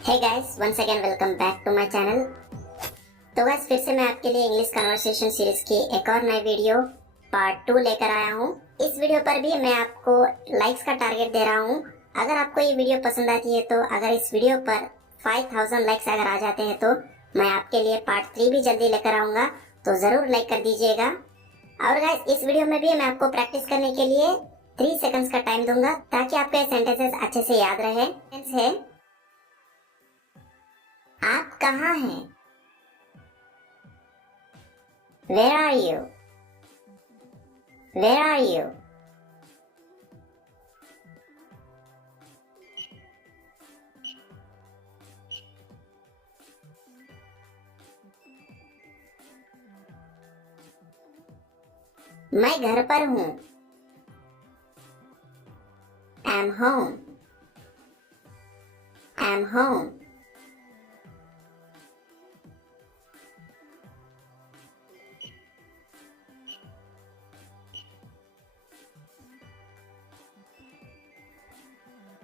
Hey guys, once again welcome back to my channel. तो guys, फिर से मैं आपके लिए इंग्लिश कन्वर्सेशन सीरीज की एक और नई वीडियो पार्ट 2 लेकर आया हूँ। इस वीडियो पर भी मैं आपको लाइक्स का टारगेट दे रहा हूँ। अगर आपको ये वीडियो पसंद आती है तो अगर इस वीडियो पर 5000 लाइक्स अगर आ जाते हैं तो मैं आपके लिए पार्ट 3 भी जल्दी लेकर आऊंगा, तो जरूर लाइक कर दीजिएगा। और गाइस, इस वीडियो में भी मैं आपको प्रैक्टिस करने के लिए 3 सेकंड्स का टाइम दूंगा ताकि आपके सेंटेंसेस अच्छे से याद रहे। है, आप कहाँ हैं? Where are you? Where are you? मैं घर पर हूँ। I'm home. I'm home.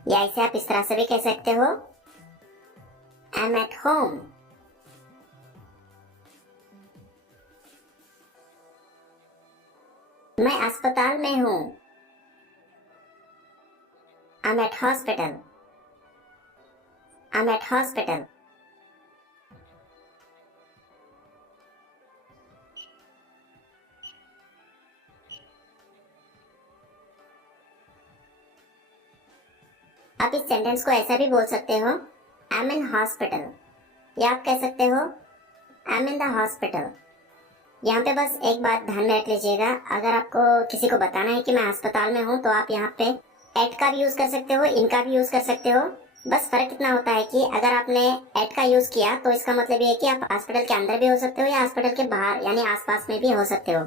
या इसे आप इस तरह से भी कह सकते हो, I'm at home. मैं अस्पताल में हूँ। I'm at hospital. I'm at hospital. आप इस सेंटेंस को ऐसा भी बोल सकते हो, I'm in hospital. या आप कह सकते हो, I'm in the hospital. यहाँ पे बस एक बात ध्यान में रख लीजिएगा, अगर आपको किसी को बताना है कि मैं अस्पताल में हूँ तो आप यहाँ पे एट का भी यूज कर सकते हो, इन का भी यूज कर सकते हो। बस फर्क इतना होता है कि अगर आपने एट का यूज किया तो इसका मतलब ये है कि आप हॉस्पिटल के अंदर भी हो सकते हो या हॉस्पिटल के बाहर यानी आसपास में भी हो सकते हो।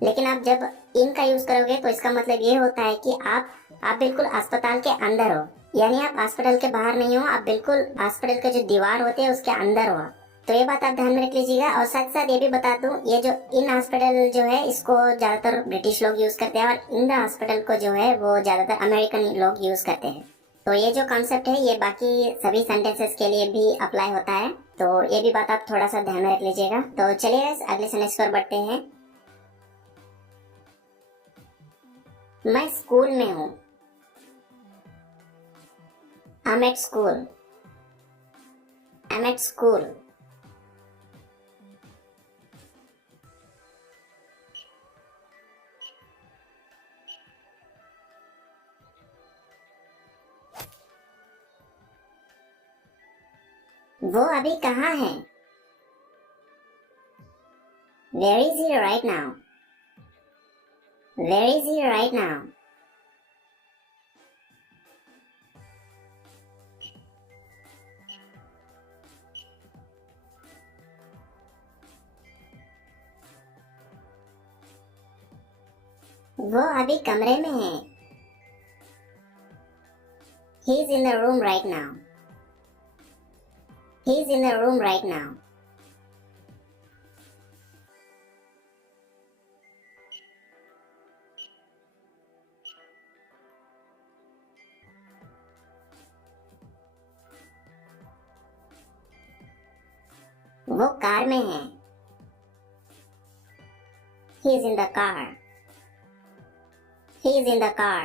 लेकिन आप जब इन का यूज करोगे तो इसका मतलब ये होता है कि आप बिल्कुल अस्पताल के अंदर हो, यानी आप हॉस्पिटल के बाहर नहीं हो, आप बिल्कुल हॉस्पिटल के जो दीवार होते हैं उसके अंदर हो। तो ये बात आप ध्यान में रख लीजिएगा। और साथ साथ ये भी बता दूं, ये जो इन हॉस्पिटल जो है इसको ज्यादातर ब्रिटिश लोग यूज करते हैं और इन द हॉस्पिटल को जो है वो ज्यादातर अमेरिकन लोग यूज करते हैं। तो ये जो कॉन्सेप्ट है ये बाकी सभी सेंटेंसेस के लिए भी अप्लाई होता है, तो ये भी बात आप थोड़ा सा ध्यान में रख लीजिएगा। तो चलिए अगले सेंटेंस पर बढ़ते हैं। मैं स्कूल में हूँ। I'm at school. I'm at school. वो अभी कहाँ है? Where is he right now? Where is he right now? वो अभी कमरे में है। He is in the room right now. He is in the room right now. वो कार में है। He is in the car. He is in the car.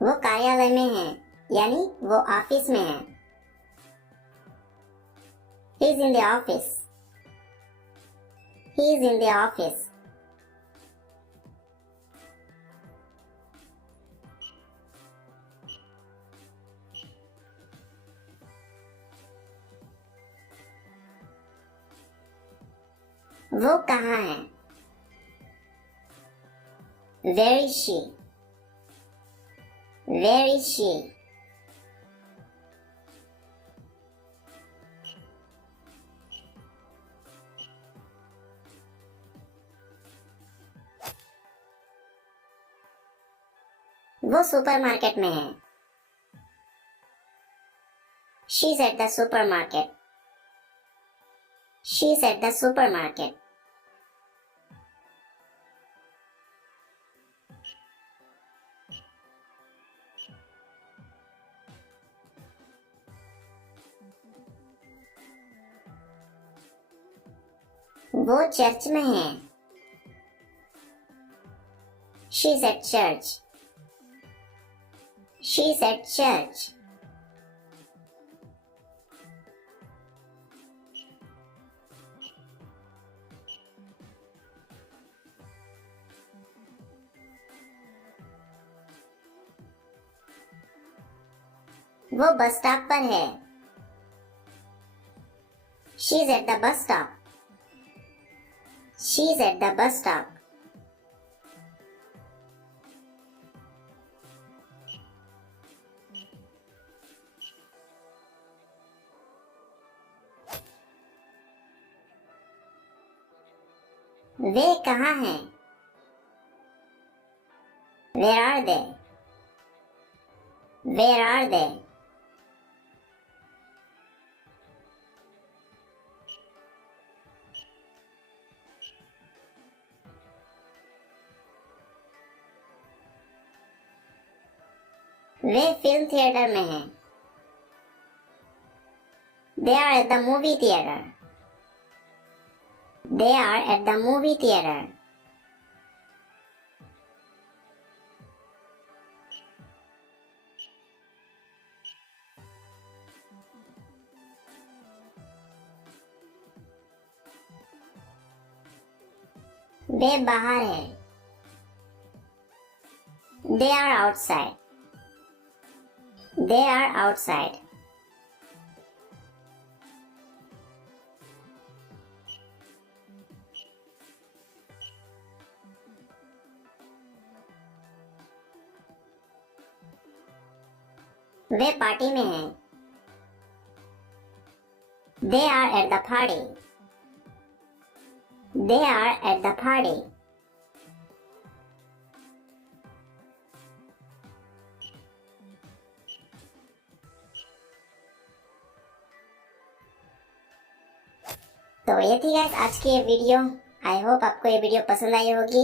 वो कार्यालय में है, यानी वो ऑफिस में है। He is in the office. He is in the office. वो कहाँ है? Where is she? Where is she? वो सुपरमार्केट में है। She's at the supermarket. She's at the supermarket. वो चर्च में है. She's at church. She's at church. वो बस स्टॉप पर है. She's at the bus stop. She's at the bus stop. वे कहाँ हैं? Where are they? Where are they? Way film theatre में हैं. They are at the movie theater. They are at the movie theater. वे बाहर हैं. They are outside. They are outside. वे पार्टी में हैं. They are at the party. They are at the party. तो ये थी गाइस आज की ये वीडियो. आई होप आपको ये वीडियो पसंद आई होगी.